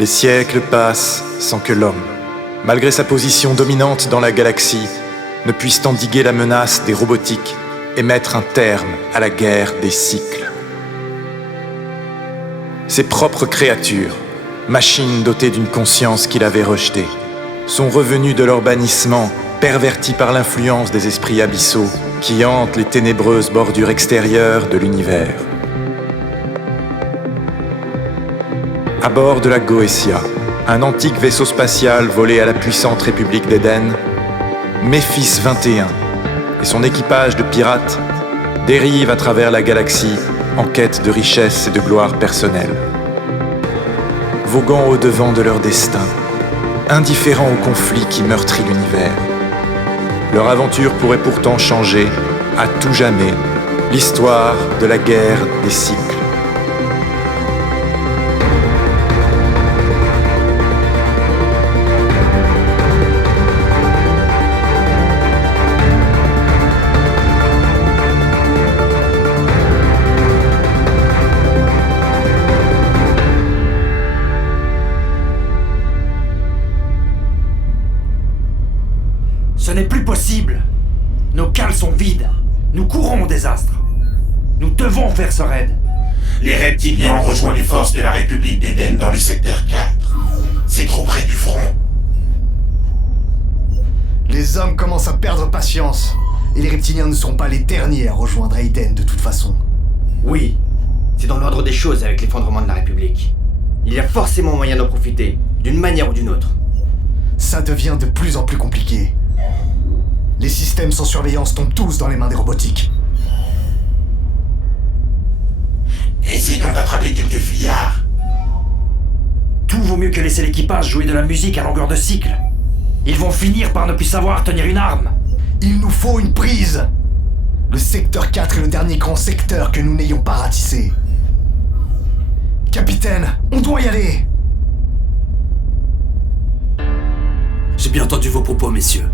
Les siècles passent sans que l'homme, malgré sa position dominante dans la galaxie, ne puisse endiguer la menace des robotiques et mettre un terme à la guerre des cycles. Ses propres créatures, machines dotées d'une conscience qu'il avait rejetée, sont revenues de leur bannissement, perverties par l'influence des esprits abyssaux qui hantent les ténébreuses bordures extérieures de l'univers. À bord de la Goetia, un antique vaisseau spatial volé à la puissante République d'Éden, Méphis 21 et son équipage de pirates dérivent à travers la galaxie en quête de richesse et de gloire personnelle. Voguant au-devant de leur destin, indifférents au conflit qui meurtrit l'univers. Leur aventure pourrait pourtant changer, à tout jamais, l'histoire de la guerre des cycles. Ce n'est plus possible. Nos cales sont vides. Nous courons au désastre. Nous devons faire ce raid. Les reptiliens ont rejoint les forces de la République d'Éden dans le secteur 4. C'est trop près du front. Les hommes commencent à perdre patience. Et les reptiliens ne seront pas les derniers à rejoindre Aiden de toute façon. Oui, c'est dans l'ordre des choses avec l'effondrement de la République. Il y a forcément moyen d'en profiter, d'une manière ou d'une autre. Ça devient de plus en plus compliqué. Les systèmes sans surveillance tombent tous dans les mains des robotiques. Essayons d'attraper quelques fuyards. Tout vaut mieux que laisser l'équipage jouer de la musique à longueur de cycle. Ils vont finir par ne plus savoir tenir une arme. Il nous faut une prise. Le secteur 4 est le dernier grand secteur que nous n'ayons pas ratissé. Capitaine, on doit y aller. J'ai bien entendu vos propos, messieurs.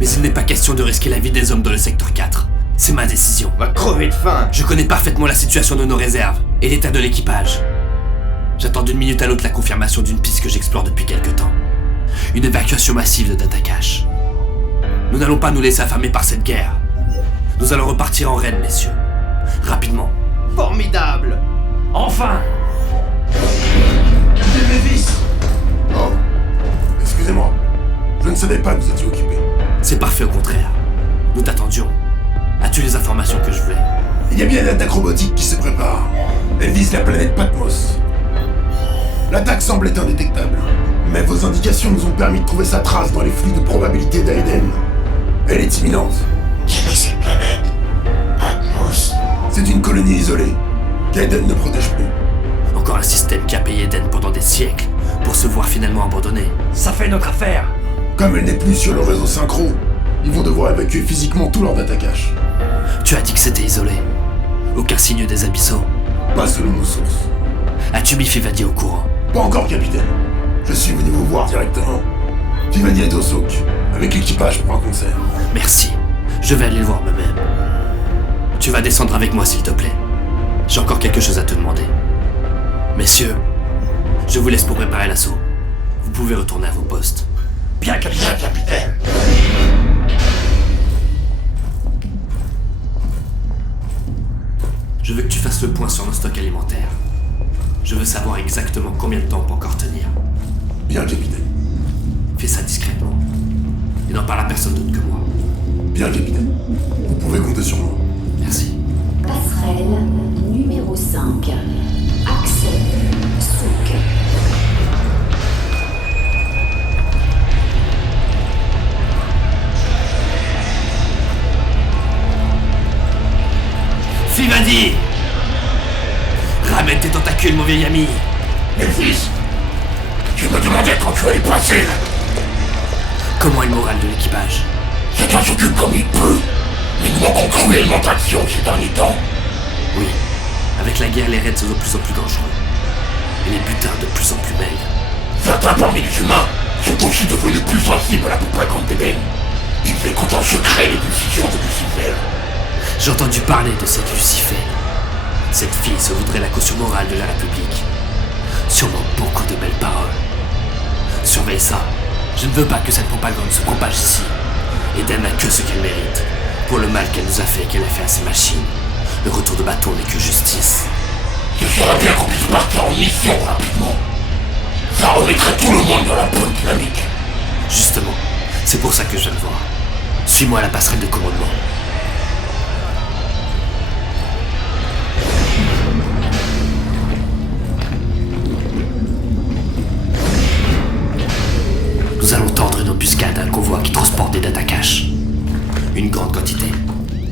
Mais il n'est pas question de risquer la vie des hommes dans le secteur 4. C'est ma décision. On va crever de faim. Je connais parfaitement la situation de nos réserves et l'état de l'équipage. J'attends d'une minute à l'autre la confirmation d'une piste que j'explore depuis quelque temps. Une évacuation massive de Data Cache. Nous n'allons pas nous laisser affamer par cette guerre. Nous allons repartir en raid, messieurs. Rapidement. Formidable. Enfin! Méphis! Oh, excusez-moi. Je ne savais pas que vous étiez occupé. C'est parfait au contraire. Nous t'attendions. As-tu les informations que je voulais? Il y a bien une attaque robotique qui se prépare. Elle vise la planète Patmos. L'attaque semble être indétectable, mais vos indications nous ont permis de trouver sa trace dans les flux de probabilité d'Aiden. Elle est imminente. Quelle est cette planète? Patmos. C'est une colonie isolée, qu'Aiden ne protège plus. Encore un système qui a payé Eden pendant des siècles pour se voir finalement abandonné. Ça fait notre affaire. Comme elle n'est plus sur le réseau synchro, ils vont devoir évacuer physiquement tout leur data cache. Tu as dit que c'était isolé. Aucun signe des abyssaux. Pas selon nos sources. As-tu mis Fivadi au courant? Pas encore, capitaine. Je suis venu vous voir directement. Fivadi est au souk, avec l'équipage pour un concert. Merci. Je vais aller le voir moi-même. Tu vas descendre avec moi, s'il te plaît. J'ai encore quelque chose à te demander. Messieurs, je vous laisse pour préparer l'assaut. Vous pouvez retourner à vos postes. Bien, capitaine. Bien, capitaine. Je veux que tu fasses le point sur nos stocks alimentaires. Je veux savoir exactement combien de temps on peut encore tenir. Bien, capitaine. Fais ça discrètement. Et n'en parle à personne d'autre que moi. Bien, capitaine. Vous pouvez compter sur moi. Merci. Passerelle numéro 5. Accès Souk. Fivadi! Ramène tes tentacules, mon vieil ami! Méphis, je me demandais quand tu allais passer. Comment est le moral de l'équipage? Chacun s'occupe comme il peut. Mais nous manquons cruellement d'action ces derniers temps. Oui, avec la guerre, les raids sont de plus en plus dangereux. Et les butins de plus en plus maigres. Certains parmi les humains sont aussi devenus plus sensibles à la propagande d'Eden. Ils écoutent en secret les décisions de Lucifer. J'ai entendu parler de cette Lucifer. Cette fille se voudrait la caution morale de la République. Sûrement beaucoup de belles paroles. Surveille ça. Je ne veux pas que cette propagande se propage ici. Eden n'a que ce qu'elle mérite. Pour le mal qu'elle nous a fait et qu'elle a fait à ces machines. Le retour de bâton n'est que justice. Ce serait bien qu'on puisse partir en mission rapidement. Ça remettrait tout le monde dans la bonne dynamique. Justement, c'est pour ça que je viens de voir. Suis-moi à la passerelle de commandement. Nous allons tendre une embuscade à un convoi qui transporte des data caches. Une grande quantité.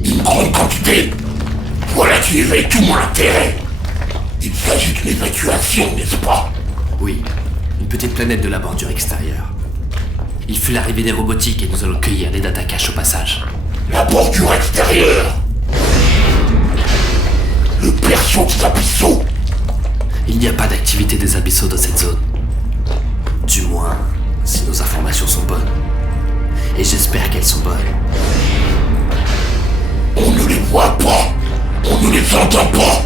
Une grande quantité. Voilà qui éveille tout mon intérêt. Il s'agit d'une évacuation, n'est-ce pas? Oui, une petite planète de la bordure extérieure. Il fut l'arrivée des robotiques et nous allons cueillir des data caches au passage. La bordure extérieure. Le berceau des abyssaux. Il n'y a pas d'activité des abyssaux dans cette zone. Du moins, si nos informations sont bonnes. Et j'espère qu'elles sont bonnes. On ne les voit pas. On ne les entend pas.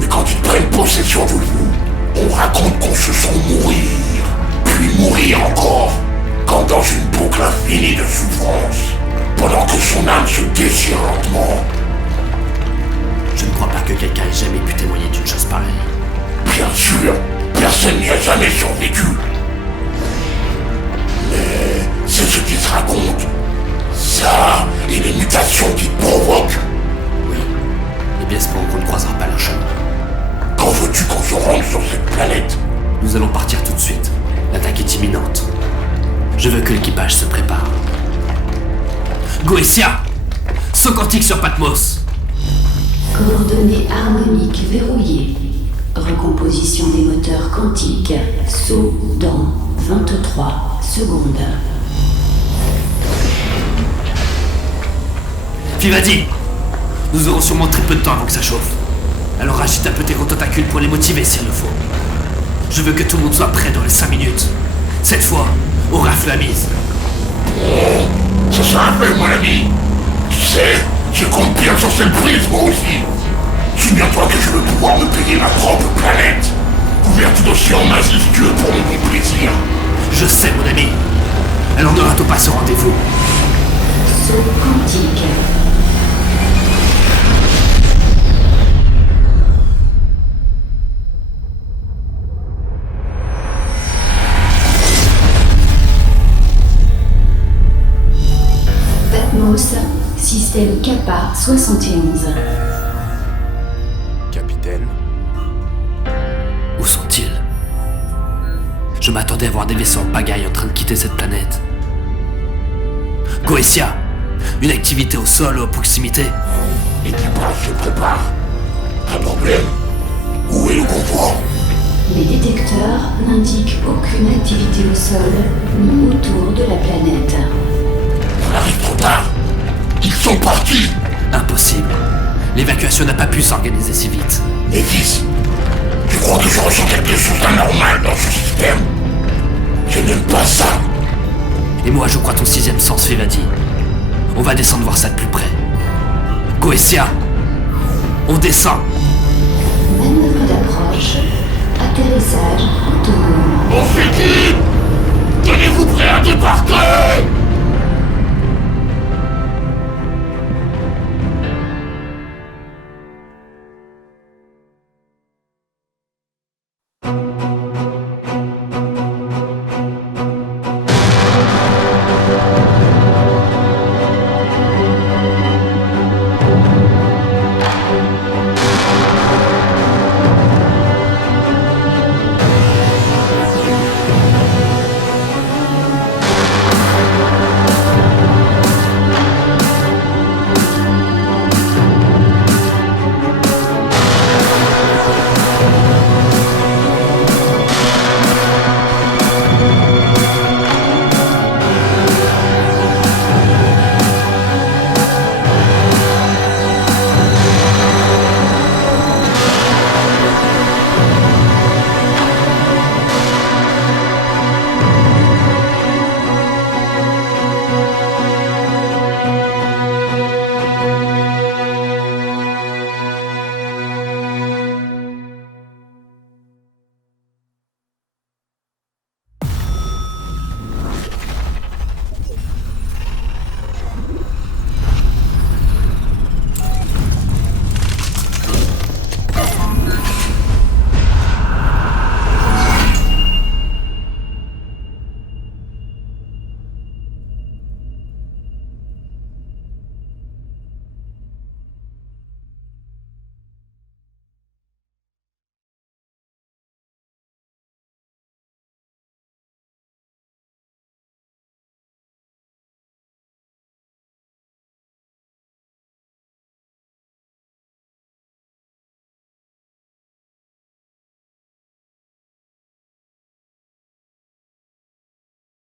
Mais quand ils prennent possession de nous, on raconte qu'on se sent mourir. Puis mourir encore. Comme dans une boucle infinie de souffrance. Pendant que son âme se déchire lentement. Je ne crois pas que quelqu'un ait jamais pu témoigner d'une chose pareille. Bien sûr, personne n'y a jamais survécu. Mais c'est ce qui se raconte. Ça et les mutations qu'ils provoquent. Oui, et bien espérons qu'on ne croisera pas leur chemin. Quand veux-tu qu'on se rende sur cette planète? Nous allons partir tout de suite. L'attaque est imminente. Je veux que l'équipage se prépare. Goetia! Saut quantique sur Patmos! Coordonnées harmoniques verrouillées. Recomposition des moteurs quantiques. Saut dans 23 secondes. Vivadi! Nous aurons sûrement très peu de temps avant que ça chauffe. Alors agite un peu tes gros tentacules pour les motiver s'il le faut. Je veux que tout le monde soit prêt dans les 5 minutes. Cette fois, on rafle la mise. Ce sera un peu, mon ami. Tu sais, je compte bien sur cette prise, moi aussi. Souviens-toi que je veux pouvoir me payer ma propre planète. Couverte d'océans majestueux pour mon bon plaisir. Je sais, mon ami. Alors ne ratons pas ce rendez-vous. Saut quantique. Patmos, système Kappa 71. Capitaine, Où sont-ils? Je m'attendais à voir des vaisseaux en pagaille en train de quitter cette planète. Goetia! Une activité au sol ou à proximité? L'équipage se prépare. Pas de problème. Où est le convoi? Les détecteurs n'indiquent aucune activité au sol ni autour de la planète. On arrive trop tard. Ils sont partis. Impossible. L'évacuation n'a pas pu s'organiser si vite. Métis, tu crois que je ressens quelque chose d'anormal dans ce système? Je n'aime pas ça. Et moi je crois ton 6e sens, Vivadi. On va descendre voir ça de plus près. Goetia! On descend!